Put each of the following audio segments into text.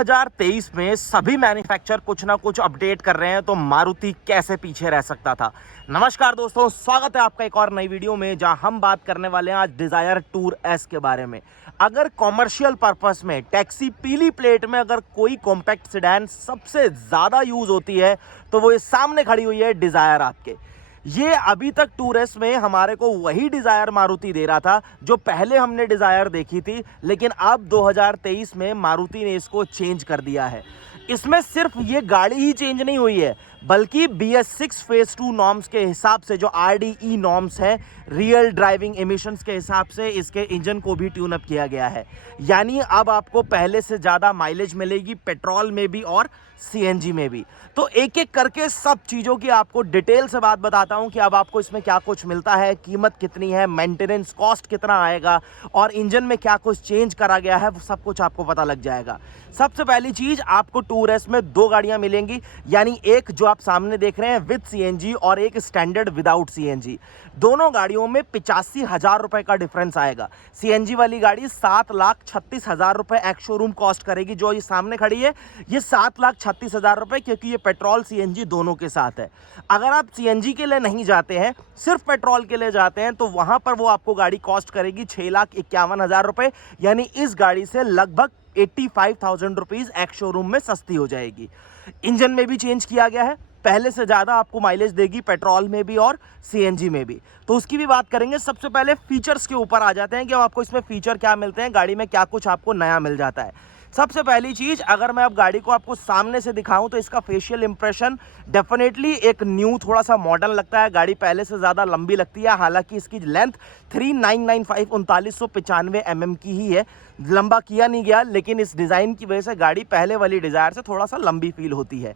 2023 में सभी मैन्युफैक्चरर कुछ ना कुछ अपडेट कर रहे हैं, तो मारुति कैसे पीछे रह सकता था। नमस्कार दोस्तों, स्वागत है आपका एक और नई वीडियो में, जहां हम बात करने वाले हैं आज डिजायर टूर एस के बारे में। अगर कॉमर्शियल पर्पस में टैक्सी पीली प्लेट में अगर कोई कॉम्पैक्ट सेडान सबसे ज्यादा यूज होती है तो वो ये सामने खड़ी हुई है डिजायर आपके। ये अभी तक टूर एस में हमारे को वही डिजायर मारुति दे रहा था जो पहले हमने डिजायर देखी थी, लेकिन अब 2023 में मारुति ने इसको चेंज कर दिया है। इसमें सिर्फ ये गाड़ी ही चेंज नहीं हुई है, बल्कि BS6 फेज 2 नॉर्म्स के हिसाब से जो RDE नॉर्म्स है, रियल ड्राइविंग एमिशंस के हिसाब से इसके इंजन को भी ट्यून अप किया गया है। यानी अब आपको पहले से ज़्यादा माइलेज मिलेगी पेट्रोल में भी और CNG में भी। तो एक एक करके सब चीज़ों की आपको डिटेल से बात बताता हूं कि अब आपको इसमें क्या कुछ मिलता है, कीमत कितनी है, मेंटेनेंस कॉस्ट कितना आएगा और इंजन में क्या कुछ चेंज करा गया है, वो सब कुछ आपको पता लग जाएगा। सबसे पहली चीज़, आपको टूर एस में दो गाड़ियां मिलेंगी, यानी एक जो आप सामने देख रहे हैं विद CNG और एक स्टैंडर्ड विदाउट CNG। दोनों गाड़ियों में 85,000 रुपए का डिफरेंस आएगा। CNG वाली गाड़ी 7,36,000 रुपए एक्स शोरूम कॉस्ट करेगी। जो ये सामने खड़ी है ये 7,36,000 रुपए, क्योंकि ये पेट्रोल CNG दोनों के साथ है। अगर आप CNG के लिए नहीं जाते हैं, सिर्फ पेट्रोल के लिए जाते हैं, तो वहां पर वो आपको गाड़ी कॉस्ट करेगी 6,51,000 रुपए, यानी इस गाड़ी से लगभग 85,000 रुपीज एक्स शोरूम में सस्ती हो जाएगी। इंजन में भी चेंज किया गया है, पहले से ज़्यादा आपको माइलेज देगी पेट्रोल में भी और CNG में भी, तो उसकी भी बात करेंगे। सबसे पहले फीचर्स के ऊपर आ जाते हैं कि अब आपको इसमें फीचर क्या मिलते हैं, गाड़ी में क्या कुछ आपको नया मिल जाता है। सबसे पहली चीज़, अगर मैं अब गाड़ी को आपको सामने से दिखाऊं तो इसका फेशियल इंप्रेशन डेफिनेटली एक न्यू थोड़ा सा मॉडर्न लगता है। गाड़ी पहले से ज़्यादा लंबी लगती है, हालांकि इसकी लेंथ 3995 3995 mm की ही है, लंबा किया नहीं गया, लेकिन इस डिज़ाइन की वजह से गाड़ी पहले वाली डिज़ायर से थोड़ा सा लंबी फील होती है।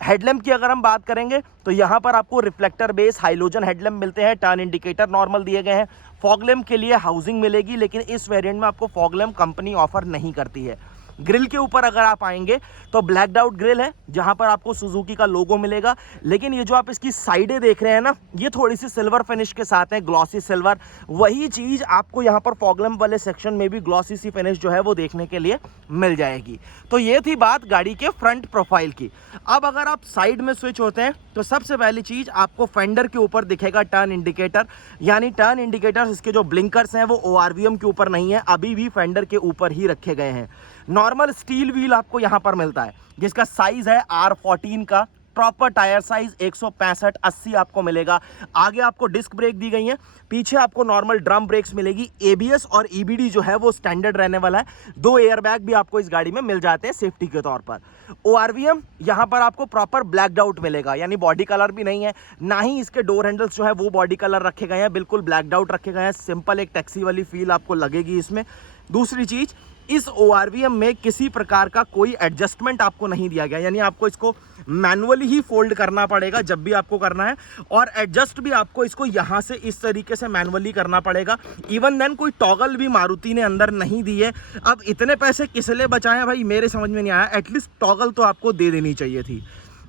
हेडलैम्प की अगर हम बात करेंगे तो यहाँ पर आपको रिफ्लेक्टर बेस हाइलोजन हेडलैम्प मिलते हैं, टर्न इंडिकेटर नॉर्मल दिए गए हैं। फॉग लैम्प के लिए हाउसिंग मिलेगी, लेकिन इस वेरिएंट में आपको फॉग लैम्प कंपनी ऑफर नहीं करती है। ग्रिल के ऊपर अगर आप आएंगे तो ब्लैक्ड आउट ग्रिल है, जहां पर आपको सुजुकी का लोगो मिलेगा, लेकिन ये जो आप इसकी साइडें देख रहे हैं ना, ये थोड़ी सी सिल्वर फिनिश के साथ है, ग्लॉसी सिल्वर। वही चीज आपको यहाँ पर फॉग लैम्प वाले सेक्शन में भी ग्लॉसी सी फिनिश जो है वो देखने के लिए मिल जाएगी। तो ये थी बात गाड़ी के फ्रंट प्रोफाइल की। अब अगर आप साइड में स्विच होते हैं तो सबसे पहली चीज आपको फेंडर के ऊपर दिखेगा टर्न इंडिकेटर, यानी टर्न इंडिकेटर इसके जो ब्लिंकर्स हैं वो ORVM के ऊपर नहीं है, अभी भी फेंडर के ऊपर ही रखे गए हैं। नॉर्मल स्टील व्हील आपको यहां पर मिलता है, जिसका साइज है R14 का। प्रॉपर टायर साइज 165/80 आपको मिलेगा। आगे आपको डिस्क ब्रेक दी गई है, पीछे आपको नॉर्मल ड्रम ब्रेक्स मिलेगी। ABS और EBD जो है वो स्टैंडर्ड रहने वाला है। 2 एयरबैग भी आपको इस गाड़ी में मिल जाते हैं सेफ्टी के तौर पर। ORVM यहाँ पर आपको प्रॉपर ब्लैक्ड आउट मिलेगा, यानी बॉडी कलर भी नहीं है, ना ही इसके डोर हैंडल्स जो है वो बॉडी कलर रखे गए हैं, बिल्कुल ब्लैक्ड आउट रखे गए हैं। सिंपल एक टैक्सी वाली फील आपको लगेगी इसमें। दूसरी चीज, इस ORVM में किसी प्रकार का कोई एडजस्टमेंट आपको नहीं दिया गया, यानी आपको इसको मैनुअली ही फोल्ड करना पड़ेगा जब भी आपको करना है, और एडजस्ट भी आपको इसको यहां से इस तरीके से मैनुअली करना पड़ेगा। इवन देन कोई टॉगल भी मारुति ने अंदर नहीं दी है। अब इतने पैसे किस लिए बचाए भाई, मेरे समझ में नहीं आया। एटलीस्ट टॉगल तो आपको दे देनी चाहिए थी।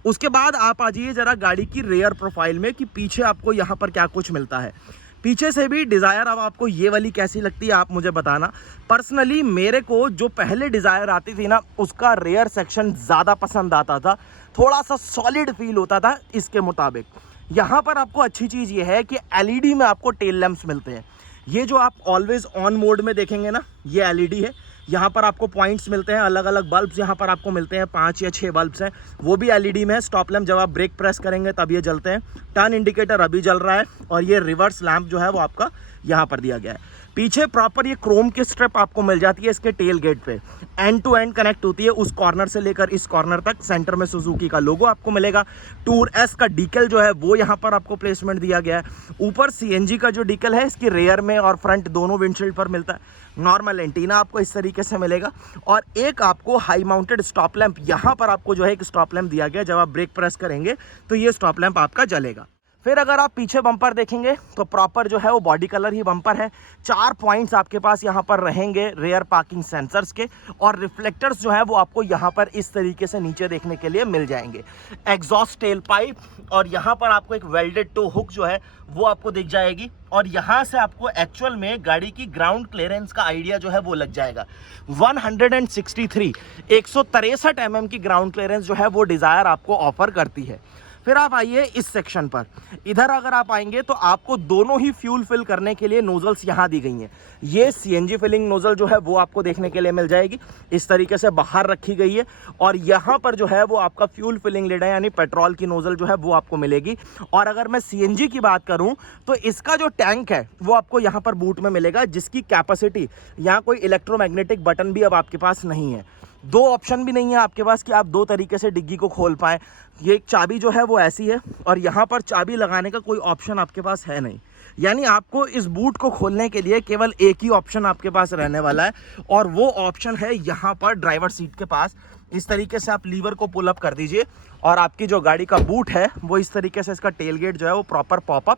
उसके बाद आप आ जाइए जरा गाड़ी की रेयर प्रोफाइल में कि पीछे आपको यहाँ पर क्या कुछ मिलता है। पीछे से भी डिज़ायर अब आपको ये वाली कैसी लगती है आप मुझे बताना। पर्सनली मेरे को जो पहले डिज़ायर आती थी ना, उसका रेयर सेक्शन ज़्यादा पसंद आता था, थोड़ा सा सॉलिड फील होता था इसके मुताबिक। यहाँ पर आपको अच्छी चीज़ ये है कि LED में आपको टेल लैंप्स मिलते हैं। ये जो आप ऑलवेज ऑन मोड में देखेंगे ना, ये LED है। यहाँ पर आपको पॉइंट्स मिलते हैं, अलग अलग बल्ब्स यहाँ पर आपको मिलते हैं, 5 या 6 बल्ब्स हैं, वो भी LED में है। स्टॉप लैम्प जब आप ब्रेक प्रेस करेंगे तब ये जलते हैं। टर्न इंडिकेटर अभी जल रहा है, और ये रिवर्स लैम्प जो है वो आपका यहाँ पर दिया गया है। पीछे प्रॉपर ये क्रोम की स्ट्रिप आपको मिल जाती है इसके टेल गेट पे, एंड टू एंड कनेक्ट होती है, उस कॉर्नर से लेकर इस कॉर्नर तक। सेंटर में सुजुकी का लोगो आपको मिलेगा। टूर एस का डीकल जो है वो यहाँ पर आपको प्लेसमेंट दिया गया है। ऊपर CNG का जो डीकल है इसकी रेयर में और फ्रंट दोनों विंडशील्ड पर मिलता है। नॉर्मल एंटीना आपको इस तरीके से मिलेगा, और एक आपको हाई माउंटेड स्टॉप लैंप यहाँ पर आपको जो है एक स्टॉप लैंप दिया गया। जब आप ब्रेक प्रेस करेंगे तो ये स्टॉप लैंप आपका जलेगा। फिर अगर आप पीछे बम्पर देखेंगे तो प्रॉपर जो है वो बॉडी कलर ही बम्पर है। 4 पॉइंट्स आपके पास यहाँ पर रहेंगे रेयर पार्किंग सेंसर्स के, और रिफ्लेक्टर्स जो है वो आपको यहाँ पर इस तरीके से नीचे देखने के लिए मिल जाएंगे। एग्जॉस्ट टेल पाइप, और यहाँ पर आपको एक वेल्डेड टो हुक जो है वो आपको दिख जाएगी, और यहाँ से आपको एक्चुअल में गाड़ी की ग्राउंड क्लियरेंस का आइडिया जो है वो लग जाएगा। 163 mm की ग्राउंड क्लियरेंस जो है वो डिजायर आपको ऑफर करती है। फिर आप आइए इस सेक्शन पर। इधर अगर आप आएंगे तो आपको दोनों ही फ्यूल फिल करने के लिए नोजल्स यहाँ दी गई हैं। ये सीएनजी फिलिंग नोजल जो है वो आपको देखने के लिए मिल जाएगी, इस तरीके से बाहर रखी गई है। और यहाँ पर जो है वो आपका फ्यूल फिलिंग लिड है, यानी पेट्रोल की नोजल जो है वो आपको मिलेगी। और अगर मैं सीएनजी की बात करूँ तो इसका जो टैंक है वो आपको यहाँ पर बूट में मिलेगा, जिसकी कैपेसिटी, यहाँ कोई इलेक्ट्रोमैग्नेटिक बटन भी अब आपके पास नहीं है। 2 ऑप्शन भी नहीं है आपके पास कि आप 2 तरीके से डिग्गी को खोल पाएँ। ये एक चाबी जो है वो ऐसी है, और यहाँ पर चाबी लगाने का कोई ऑप्शन आपके पास है नहीं, यानी आपको इस बूट को खोलने के लिए केवल एक ही ऑप्शन आपके पास रहने वाला है, और वो ऑप्शन है यहाँ पर ड्राइवर सीट के पास। इस तरीके से आप लीवर को पुल अप कर दीजिए और आपकी जो गाड़ी का बूट है वो इस तरीके से, इसका टेल गेट जो है वो प्रॉपर पॉपअप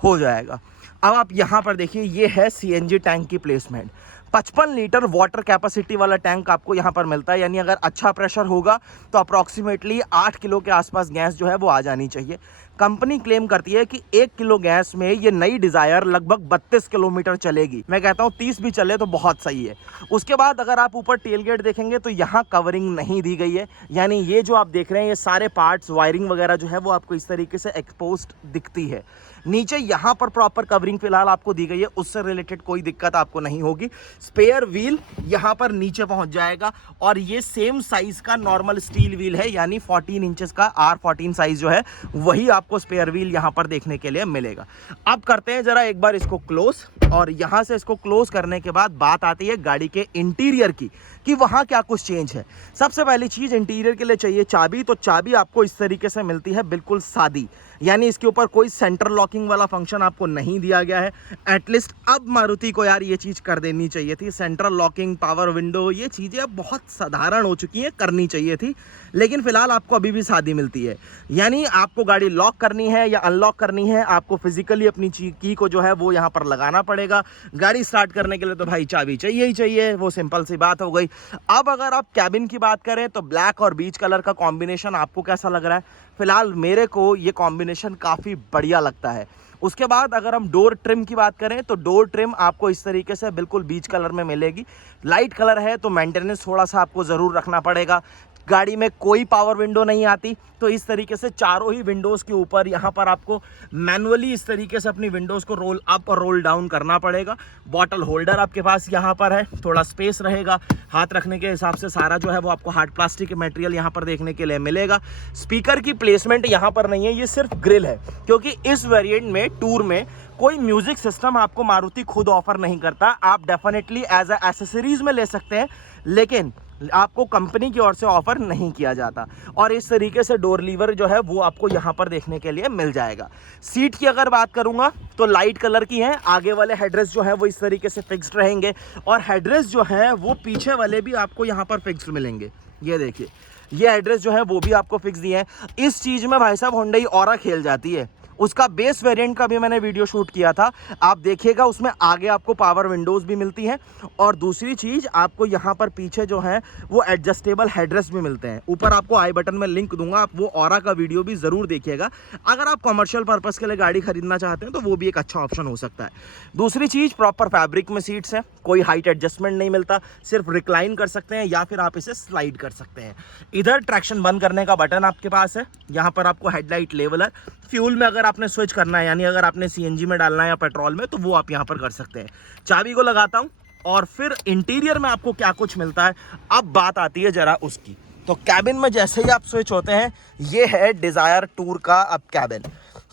हो जाएगा। अब आप यहाँ पर देखिए, ये है सीएनजी टैंक की प्लेसमेंट। 55 लीटर वाटर कैपेसिटी वाला टैंक आपको यहाँ पर मिलता है, यानी अगर अच्छा प्रेशर होगा तो अप्रॉक्सीमेटली 8 किलो के आसपास गैस जो है वो आ जानी चाहिए। कंपनी क्लेम करती है कि 1 किलो गैस में ये नई डिजायर लगभग 32 किलोमीटर चलेगी। मैं कहता हूँ 30 भी चले तो बहुत सही है। उसके बाद अगर आप ऊपर टेल गेट देखेंगे तो यहाँ कवरिंग नहीं दी गई है, यानी ये जो आप देख रहे हैं ये सारे पार्ट्स, वायरिंग वगैरह जो है वो आपको इस तरीके से एक्सपोज्ड दिखती है। नीचे यहाँ पर प्रॉपर कवरिंग फिलहाल आपको दी गई है, उससे रिलेटेड कोई दिक्कत आपको नहीं होगी। स्पेयर व्हील यहाँ पर नीचे पहुँच जाएगा, और ये सेम साइज का नॉर्मल स्टील व्हील है, यानी 14 इंचेस का R14 साइज जो है वही आपको स्पेयर व्हील यहाँ पर देखने के लिए मिलेगा। अब करते हैं जरा एक बार इसको क्लोज, और यहाँ से इसको क्लोज करने के बाद बात आती है गाड़ी के इंटीरियर की, कि वहाँ क्या कुछ चेंज है। सबसे पहली चीज़, इंटीरियर के लिए चाहिए चाबी, तो चाबी आपको इस तरीके से मिलती है, बिल्कुल सादी, यानी इसके ऊपर कोई सेंटर लॉकिंग वाला फंक्शन आपको नहीं दिया गया है। एटलीस्ट अब मारुति को यार ये चीज़ कर देनी चाहिए थी, सेंट्रल लॉकिंग, पावर विंडो, ये चीज़ें अब बहुत साधारण हो चुकी हैं, करनी चाहिए थी, लेकिन फिलहाल आपको अभी भी सादी मिलती है। यानी आपको गाड़ी लॉक करनी है या अनलॉक करनी है, आपको फिजिकली अपनी की को जो है वो यहाँ पर लगाना पड़ेगा। गाड़ी स्टार्ट करने के लिए तो भाई चाबी चाहिए ही चाहिए, वो सिंपल सी बात हो गई। अब अगर आप कैबिन की बात करें तो ब्लैक और बीच कलर का कॉम्बिनेशन आपको कैसा लग रहा है? फिलहाल मेरे को ये कॉम्बिनेशन काफ़ी बढ़िया लगता है। उसके बाद अगर हम डोर ट्रिम की बात करें तो डोर ट्रिम आपको इस तरीके से बिल्कुल बीच कलर में मिलेगी। लाइट कलर है तो मेंटेनेंस थोड़ा सा आपको ज़रूर रखना पड़ेगा। गाड़ी में कोई पावर विंडो नहीं आती, तो इस तरीके से चारों ही विंडोज़ के ऊपर यहाँ पर आपको मैनुअली इस तरीके से अपनी विंडोज़ को रोल अप और रोल डाउन करना पड़ेगा। बॉटल होल्डर आपके पास यहाँ पर है, थोड़ा स्पेस रहेगा हाथ रखने के हिसाब से। सारा जो है वो आपको हार्ड प्लास्टिक मटेरियल यहाँ पर देखने के लिए मिलेगा। स्पीकर की प्लेसमेंट यहाँ पर नहीं है, ये सिर्फ ग्रिल है, क्योंकि इस वेरिएंट में टूर में कोई म्यूजिक सिस्टम आपको मारुति खुद ऑफर नहीं करता। आप डेफिनेटली एज अ एसेसरीज में ले सकते हैं, लेकिन आपको कंपनी की ओर से ऑफर नहीं किया जाता। और इस तरीके से डोर लीवर जो है वो आपको यहाँ पर देखने के लिए मिल जाएगा। सीट की अगर बात करूँगा तो लाइट कलर की है। आगे वाले हेडरेस्ट जो है वो इस तरीके से फिक्स्ड रहेंगे, और हेडरेस्ट जो है वो पीछे वाले भी आपको यहाँ पर फिक्स्ड मिलेंगे। ये देखिए, ये एड्रेस जो है वो भी आपको फिक्स दिए हैं। इस चीज़ में भाई साहब होंडा ऑरा खेल जाती है। उसका बेस वेरिएंट का भी मैंने वीडियो शूट किया था, आप देखिएगा। उसमें आगे आपको पावर विंडोज़ भी मिलती हैं, और दूसरी चीज़ आपको यहाँ पर पीछे जो है वो एडजस्टेबल हेडरेस्ट भी मिलते हैं। ऊपर आपको आई बटन में लिंक दूंगा, आप वो ऑरा का वीडियो भी ज़रूर देखिएगा। अगर आप कमर्शियल पर्पज़ के लिए गाड़ी खरीदना चाहते हैं तो वो भी एक अच्छा ऑप्शन हो सकता है। दूसरी चीज़, प्रॉपर फैब्रिक में सीट्स हैं, कोई हाइट एडजस्टमेंट नहीं मिलता, सिर्फ रिक्लाइन कर सकते हैं या फिर आप इसे स्लाइड कर सकते हैं। इधर ट्रैक्शन बंद करने का बटन आपके पास है। यहाँ पर आपको हेडलाइट लेवलर, फ्यूल में अगर आपने स्विच करना है, यानी अगर आपने सीएनजी में डालना है या पेट्रोल में, तो वो आप यहाँ पर कर सकते हैं। चाबी को लगाता हूँ और फिर इंटीरियर में आपको क्या कुछ मिलता है अब बात आती है जरा उसकी। तो कैबिन में जैसे ही आप स्विच होते हैं, ये है डिज़ायर टूर का अब कैबिन।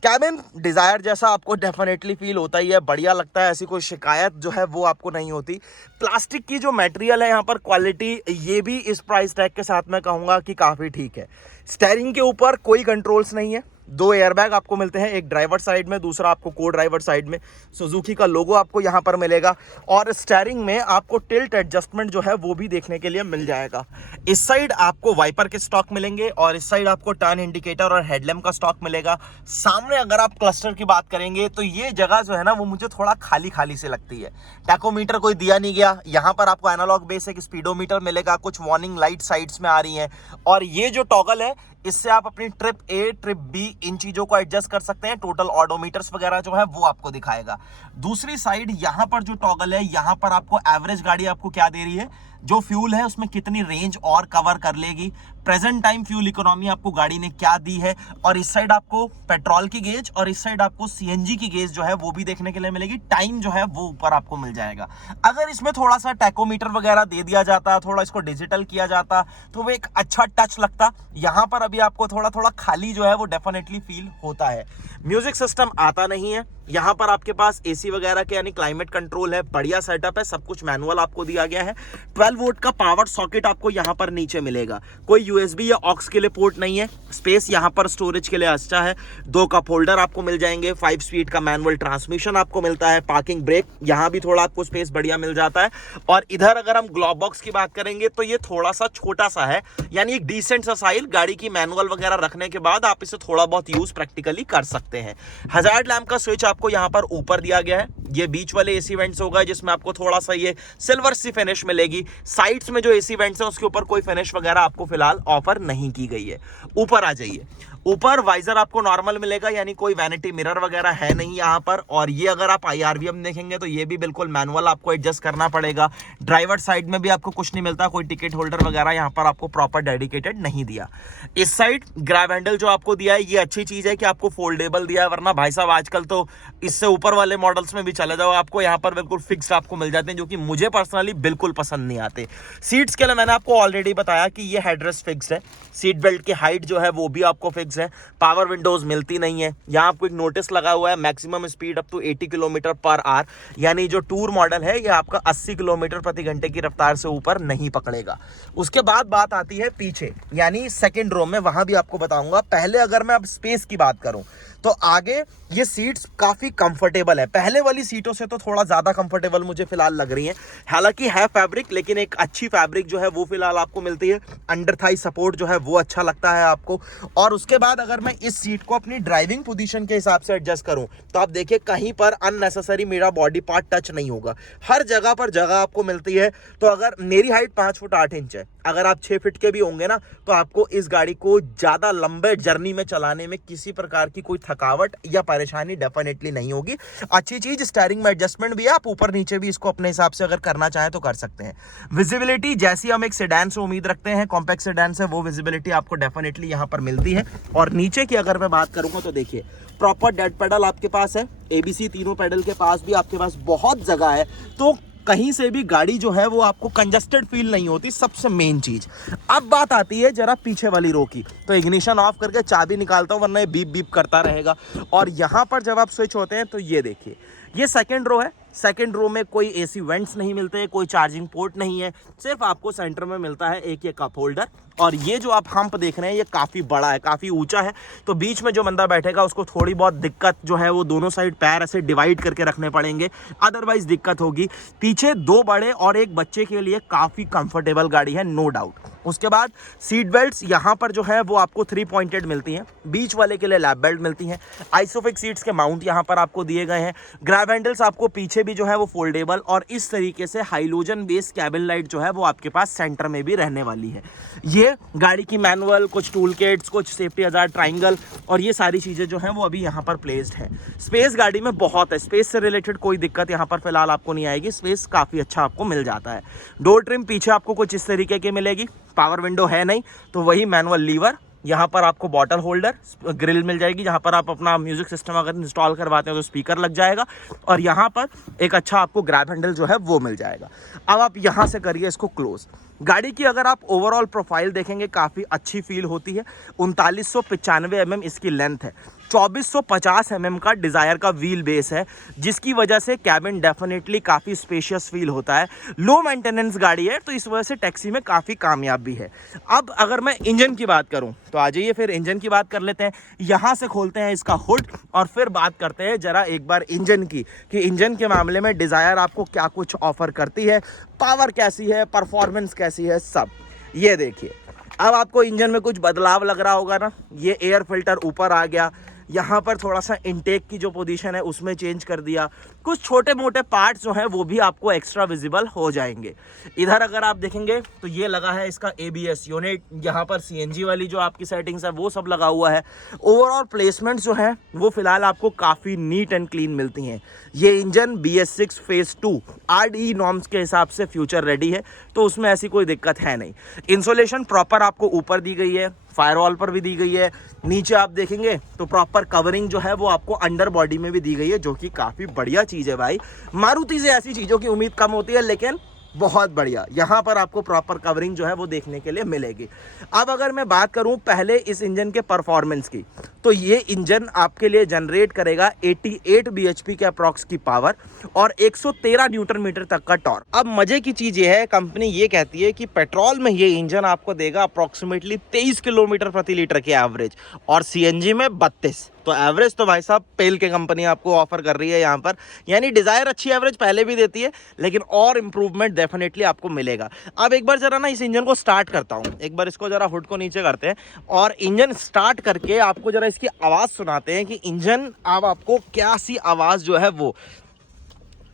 कैबिन डिज़ायर जैसा आपको डेफिनेटली फील होता ही है, बढ़िया लगता है, ऐसी कोई शिकायत जो है वो आपको नहीं होती। प्लास्टिक की जो मटेरियल है यहाँ पर, क्वालिटी, ये भी इस प्राइस टैग के साथ मैं कहूँगा कि काफ़ी ठीक है। स्टीयरिंग के ऊपर कोई कंट्रोल्स नहीं है, 2 एयरबैग आपको मिलते हैं, एक ड्राइवर साइड में, दूसरा आपको को ड्राइवर साइड में। सुजुकी का लोगो आपको यहाँ पर मिलेगा और स्टीयरिंग में आपको टिल्ट एडजस्टमेंट जो है वो भी देखने के लिए मिल जाएगा। इस साइड आपको वाइपर के स्टॉक मिलेंगे और इस साइड आपको टर्न इंडिकेटर और हेडलैम्प का स्टॉक मिलेगा। सामने अगर आप क्लस्टर की बात करेंगे तो ये जगह जो है ना वो मुझे थोड़ा खाली खाली से लगती है। टैकोमीटर कोई दिया नहीं गया। यहाँ पर आपको एनालॉग बेस एक स्पीडोमीटर मिलेगा, कुछ वार्निंग लाइट साइड्स में आ रही हैं और ये जो टॉगल है इससे आप अपनी trip A trip be in चीजों को एडजस्ट कर सकते हैं। टोटल ऑडोमीटर्स वगैरह जो है वो आपको दिखाएगा। दूसरी साइड यहां पर जो टॉगल है, यहां पर आपको एवरेज गाड़ी आपको क्या दे रही है, जो फ्यूल है उसमें कितनी रेंज और कवर कर लेगी, प्रेजेंट टाइम फ्यूल इकोनॉमी आपको गाड़ी ने क्या दी है। और इस साइड आपको पेट्रोल की गेज और इस साइड आपको सीएनजी की गेज जो है वो भी देखने के लिए मिलेगी। टाइम जो है वो ऊपर आपको मिल जाएगा। अगर इसमें थोड़ा सा टैकोमीटर वगैरह दे दिया जाता, थोड़ा इसको डिजिटल किया जाता तो वो एक अच्छा टच लगता। यहां पर अभी आपको थोड़ा थोड़ा खाली जो है वो डेफिनेटली फील होता है। म्यूजिक सिस्टम आता नहीं है। यहां पर आपके पास एसी वगैरह के यानी क्लाइमेट कंट्रोल है, बढ़िया सेटअप है, सब कुछ मैनुअल आपको दिया गया है। 12 वोल्ट का पावर सॉकेट आपको यहां पर नीचे मिलेगा। कोई यूएसबी या ऑक्स के लिए पोर्ट नहीं है। स्पेस यहां पर स्टोरेज के लिए अच्छा है। 2 कप होल्डर आपको मिल जाएंगे। 5 स्पीड का मैनुअल ट्रांसमिशन आपको मिलता है। पार्किंग ब्रेक यहां भी थोड़ा आपको स्पेस बढ़िया मिल जाता है। और इधर अगर हम ग्लोव बॉक्स की बात करेंगे तो ये थोड़ा सा छोटा सा है, यानी एक डिसेंट सा साइज। गाड़ी की मैनुअल वगैरह रखने के बाद आप इसे थोड़ा बहुत यूज प्रैक्टिकली कर सकते हैं। हजार्ड लैंप का स्विच आपको यहां पर ऊपर दिया गया है। ये बीच वाले एसी वेंट्स होगा जिसमें आपको थोड़ा सा ये सिल्वर सी फिनिश मिलेगी। साइड्स में जो एसी वेंट्स हैं उसके ऊपर कोई फिनिश वगैरह आपको फिलहाल ऑफर नहीं की गई है। ऊपर आ जाइए। ऊपर वाइजर आपको नॉर्मल मिलेगा, यानी कोई वैनिटी मिरर वगैरह है नहीं यहाँ पर। और ये अगर आप IRVM देखेंगे तो ये भी बिल्कुल मैनुअल आपको एडजस्ट करना पड़ेगा। ड्राइवर साइड में भी आपको कुछ नहीं मिलता, कोई टिकट होल्डर वगैरह यहाँ पर आपको प्रॉपर डेडिकेटेड नहीं दिया। इस साइड ग्रैब हैंडल जो आपको दिया है ये अच्छी चीज है कि आपको फोल्डेबल दिया है, वरना भाई साहब आजकल तो इससे ऊपर वाले मॉडल्स में भी चले जाओ आपको यहाँ पर बिल्कुल फिक्स्ड आपको मिल जाते हैं, जो कि मुझे पर्सनली बिल्कुल पसंद नहीं आते। सीट्स के लिए मैंने आपको ऑलरेडी बताया कि ये हेडरेस्ट फिक्स्ड है। सीट बेल्ट की हाइट जो है वो भी आपको फिक्स है। पावर विंडोज मिलती नहीं है। यहाँ आपको एक नोटिस लगा हुआ है, maximum speed up to 80 kilometre per hour, यानी जो टूर मॉडल है ये आपका 80 किलोमीटर प्रति घंटे की रफ्तार से ऊपर नहीं पकड़ेगा। उसके बाद बात आती है पीछे, यानी सेकंड रो में, वहां भी आपको बताऊंगा। पहले अगर मैं अब स्पेस की बात करूं तो आगे ये सीट्स काफी कंफर्टेबल है। पहले वाली सीटों से तो थोड़ा ज्यादा कंफर्टेबल मुझे फिलहाल लग रही है। हालांकि है फैब्रिक, लेकिन एक अच्छी फैब्रिक जो है वो फिलहाल आपको मिलती है। अंडर थाई सपोर्ट जो है वो अच्छा लगता है आपको। और उसके बाद अगर मैं इस सीट को अपनी ड्राइविंग पोजीशन के हिसाब से एडजस्ट करूं तो आप देखिए कहीं पर अननेसेसरी मेरा बॉडी पार्ट टच नहीं होगा। हर जगह पर जगह आपको मिलती है। तो अगर मेरी हाइट 5 फुट 8 इंच है, अगर आप 6 फीट के भी होंगे ना तो आपको इस गाड़ी को ज्यादा लंबे जर्नी में चलाने में किसी प्रकार की कोई थकावट या परेशानी डेफिनेटली नहीं होगी। अच्छी चीज स्टीयरिंग में एडजस्टमेंट भी है, आप ऊपर नीचे भी इसको अपने हिसाब से अगर करना चाहें तो कर सकते हैं। विजिबिलिटी जैसी हम एक सेडान से उम्मीद रखते हैं, कॉम्पैक्ट सेडान से, वो विजिबिलिटी आपको डेफिनेटली यहां पर मिलती है। और नीचे की अगर मैं बात करूंगा तो देखिए प्रॉपर डेड पेडल आपके पास है। ABC तीनों पेडल के पास भी आपके पास बहुत जगह है, तो कहीं से भी गाड़ी जो है वो आपको कंजस्टेड फील नहीं होती, सबसे मेन चीज। अब बात आती है जरा पीछे वाली रो की, तो इग्निशन ऑफ करके चाबी निकालता हूं वरना ये बीप बीप करता रहेगा। और यहां पर जब आप स्विच होते हैं तो ये देखिए, ये सेकंड रो है। सेकंड रो में कोई AC वेंट्स नहीं मिलते, कोई चार्जिंग पोर्ट नहीं है, सिर्फ आपको सेंटर में मिलता है एक ये कप होल्डर। और ये जो आप हम्प देख रहे हैं ये काफ़ी बड़ा है, काफ़ी ऊंचा है, तो बीच में जो बंदा बैठेगा उसको थोड़ी बहुत दिक्कत जो है वो दोनों साइड पैर ऐसे डिवाइड करके रखने पड़ेंगे, अदरवाइज दिक्कत होगी। पीछे 2 बड़े और 1 बच्चे के लिए काफ़ी कंफर्टेबल गाड़ी है, नो डाउट। उसके बाद सीट बेल्ट्स यहाँ पर जो है वो आपको 3 पॉइंटेड मिलती हैं, बीच वाले के लिए लैप बेल्ट मिलती हैं। आइसोफिक्स सीट्स के माउंट यहाँ पर आपको दिए गए हैं। ग्रैब हैंडल्स आपको पीछे भी जो है वो फोल्डेबल, और इस तरीके से हाइलोजन बेस्ड कैबिन लाइट जो है वो आपके पास सेंटर में भी रहने वाली है। ये गाड़ी की मैनुअल, कुछ टूल किट्स, कुछ सेफ्टी हजार्ड ट्रायंगल और ये सारी चीज़ें जो हैं वो अभी यहाँ पर प्लेस्ड है। स्पेस गाड़ी में बहुत है, स्पेस से रिलेटेड कोई दिक्कत यहाँ पर फिलहाल आपको नहीं आएगी, स्पेस काफ़ी अच्छा आपको मिल जाता है। डोर ट्रिम पीछे आपको कुछ इस तरीके की मिलेगी। पावर विंडो है नहीं तो वही मैनुअल लीवर। यहाँ पर आपको बॉटल होल्डर, ग्रिल मिल जाएगी जहाँ पर आप अपना म्यूजिक सिस्टम अगर इंस्टॉल करवाते हैं तो स्पीकर लग जाएगा। और यहाँ पर एक अच्छा आपको ग्रैब हैंडल जो है वो मिल जाएगा। अब आप यहाँ से करिए इसको क्लोज। गाड़ी की अगर आप ओवरऑल प्रोफाइल देखेंगे काफ़ी अच्छी फील होती है। 3995 mm इसकी लेंथ है। 2450 mm का डिज़ायर का व्हील बेस है, जिसकी वजह से कैबिन डेफिनेटली काफ़ी स्पेशियस फील होता है। लो मेंटेनेंस गाड़ी है, तो इस वजह से टैक्सी में काफ़ी कामयाब भी है। अब अगर मैं इंजन की बात करूं तो आ जाइए फिर इंजन की बात कर लेते हैं। यहां से खोलते हैं इसका हुड और फिर बात करते हैं जरा एक बार इंजन की, कि इंजन के मामले में डिज़ायर आपको क्या कुछ ऑफर करती है, पावर कैसी है, परफॉर्मेंस कैसी है, सब ये देखिए। अब आपको इंजन में कुछ बदलाव लग रहा होगा ना, ये एयर फिल्टर ऊपर आ गया, यहाँ पर थोड़ा सा इनटेक की जो पोजीशन है उसमें चेंज कर दिया, कुछ छोटे मोटे पार्ट्स जो हैं वो भी आपको एक्स्ट्रा विजिबल हो जाएंगे। इधर अगर आप देखेंगे तो ये लगा है इसका ABS यूनिट, यहाँ पर CNG वाली जो आपकी सेटिंग्स है वो सब लगा हुआ है। ओवरऑल प्लेसमेंट्स जो हैं वो फिलहाल आपको काफ़ी नीट एंड क्लीन मिलती हैं। ये engine BS6 phase 2 RDE norms के हिसाब से फ्यूचर रेडी है, तो उसमें ऐसी कोई दिक्कत है नहीं। इंसुलेशन प्रॉपर आपको ऊपर दी गई है, फायरवॉल पर भी दी गई है, नीचे आप देखेंगे तो प्रॉपर कवरिंग जो है वो आपको अंडर बॉडी में भी दी गई है, जो कि काफ़ी बढ़िया चीज़ है भाई। मारुति से ऐसी चीज़ों की उम्मीद कम होती है, लेकिन बहुत बढ़िया यहाँ पर आपको प्रॉपर कवरिंग जो है वो देखने के लिए मिलेगी। अब अगर मैं बात करूं पहले इस इंजन के परफॉर्मेंस की, तो ये इंजन आपके लिए जनरेट करेगा 88 bhp के अप्रॉक्स की पावर और 113 न्यूटन मीटर तक का टॉर्क। अब मजे की चीज ये है, कंपनी ये कहती है कि पेट्रोल में ये इंजन आपको देगा अप्रॉक्सीमेटली 23 किलोमीटर प्रति लीटर की एवरेज और CNG में 32। तो एवरेज तो भाई साहब पेल के कंपनी आपको ऑफर कर रही है यहाँ पर, यानी डिजायर अच्छी एवरेज पहले भी देती है, लेकिन और इंप्रूवमेंट डेफिनेटली आपको मिलेगा। अब एक बार जरा ना इस इंजन को स्टार्ट करता हूँ, एक बार इसको जरा हुड को नीचे करते हैं और इंजन स्टार्ट करके आपको जरा इसकी आवाज़ सुनाते हैं कि इंजन अब आपको क्या सी आवाज़ जो है वो।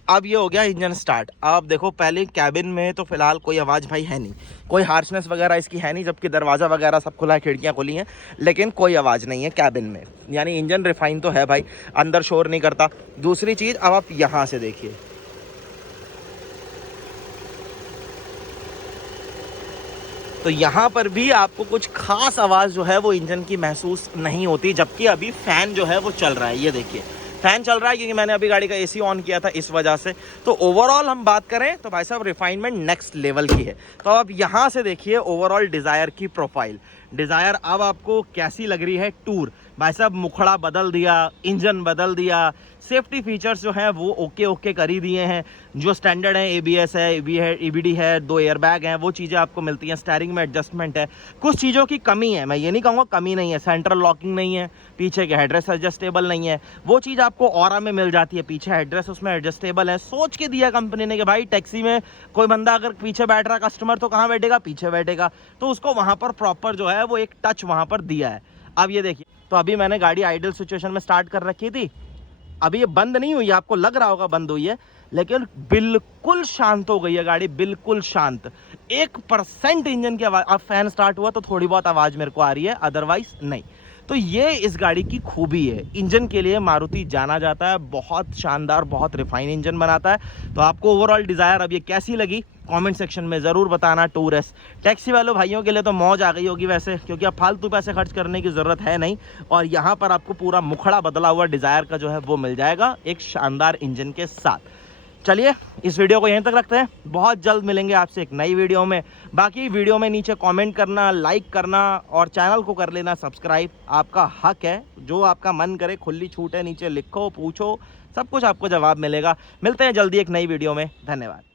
अब ये हो गया इंजन स्टार्ट। अब देखो पहले कैबिन में तो फिलहाल कोई आवाज़ भाई है नहीं, कोई हार्शनेस वगैरह इसकी है नहीं, जबकि दरवाज़ा वगैरह सब खुला है, खिड़कियाँ खुली हैं, लेकिन कोई आवाज़ नहीं है कैबिन में, यानी इंजन रिफाइन तो है भाई, अंदर शोर नहीं करता। दूसरी चीज़, अब आप यहाँ से देखिए, तो यहाँ पर भी आपको कुछ खास आवाज़ जो है वो इंजन की महसूस नहीं होती, जबकि अभी फ़ैन जो है वो चल रहा है। ये देखिए फ़ैन चल रहा है, क्योंकि मैंने अभी गाड़ी का AC ऑन किया था इस वजह से। तो ओवरऑल हम बात करें तो भाई साहब रिफाइनमेंट नेक्स्ट लेवल की है। तो अब यहाँ से देखिए ओवरऑल डिज़ायर की प्रोफाइल। डिज़ायर अब आपको कैसी लग रही है टूर, भाई साहब मुखड़ा बदल दिया, इंजन बदल दिया, सेफ्टी फीचर्स जो हैं वो ओके कर ही दिए हैं। जो स्टैंडर्ड है ABS है, EBD है, 2 एयरबैग हैं, वो चीज़ें आपको मिलती हैं। स्टीयरिंग में एडजस्टमेंट है, कुछ चीज़ों की कमी है, मैं ये नहीं कहूँगा कमी नहीं है, सेंट्रल लॉकिंग नहीं है, पीछे के हेडरेस्ट एडजस्टेबल नहीं है, वो चीज़ आपको ऑरा में मिल जाती है। पीछे हेडरेस्ट उसमें एडजस्टेबल है, सोच के दिया कंपनी ने कि भाई टैक्सी में कोई बंदा अगर पीछे बैठ रहा कस्टमर तो कहाँ बैठेगा, पीछे बैठेगा, तो उसको वहाँ पर प्रॉपर जो है वो एक टच वहाँ पर दिया है। अब ये देखिए, तो अभी मैंने गाड़ी आइडल सिचुएशन में स्टार्ट कर रखी थी, अभी ये बंद नहीं हुई है, आपको लग रहा होगा बंद हुई है, लेकिन बिल्कुल शांत हो गई है गाड़ी, बिल्कुल शांत। 1% इंजन की आवाज़, अब फैन स्टार्ट हुआ तो थोड़ी बहुत आवाज़ मेरे को आ रही है, अदरवाइज नहीं। तो ये इस गाड़ी की खूबी है। इंजन के लिए मारुति जाना जाता है, बहुत शानदार, बहुत रिफाइन इंजन बनाता है। तो आपको ओवरऑल डिज़ायर अब ये कैसी लगी कमेंट सेक्शन में ज़रूर बताना। टूर एस टैक्सी वालों भाइयों के लिए तो मौज आ गई होगी वैसे, क्योंकि अब फालतू पैसे खर्च करने की ज़रूरत है नहीं, और यहाँ पर आपको पूरा मुखड़ा बदला हुआ डिज़ायर का जो है वो मिल जाएगा एक शानदार इंजन के साथ। चलिए इस वीडियो को यहीं तक रखते हैं, बहुत जल्द मिलेंगे आपसे एक नई वीडियो में। बाकी वीडियो में नीचे कमेंट करना, लाइक करना और चैनल को कर लेना सब्सक्राइब, आपका हक है, जो आपका मन करे, खुली छूट है, नीचे लिखो, पूछो, सब कुछ आपको जवाब मिलेगा। मिलते हैं जल्दी एक नई वीडियो में, धन्यवाद।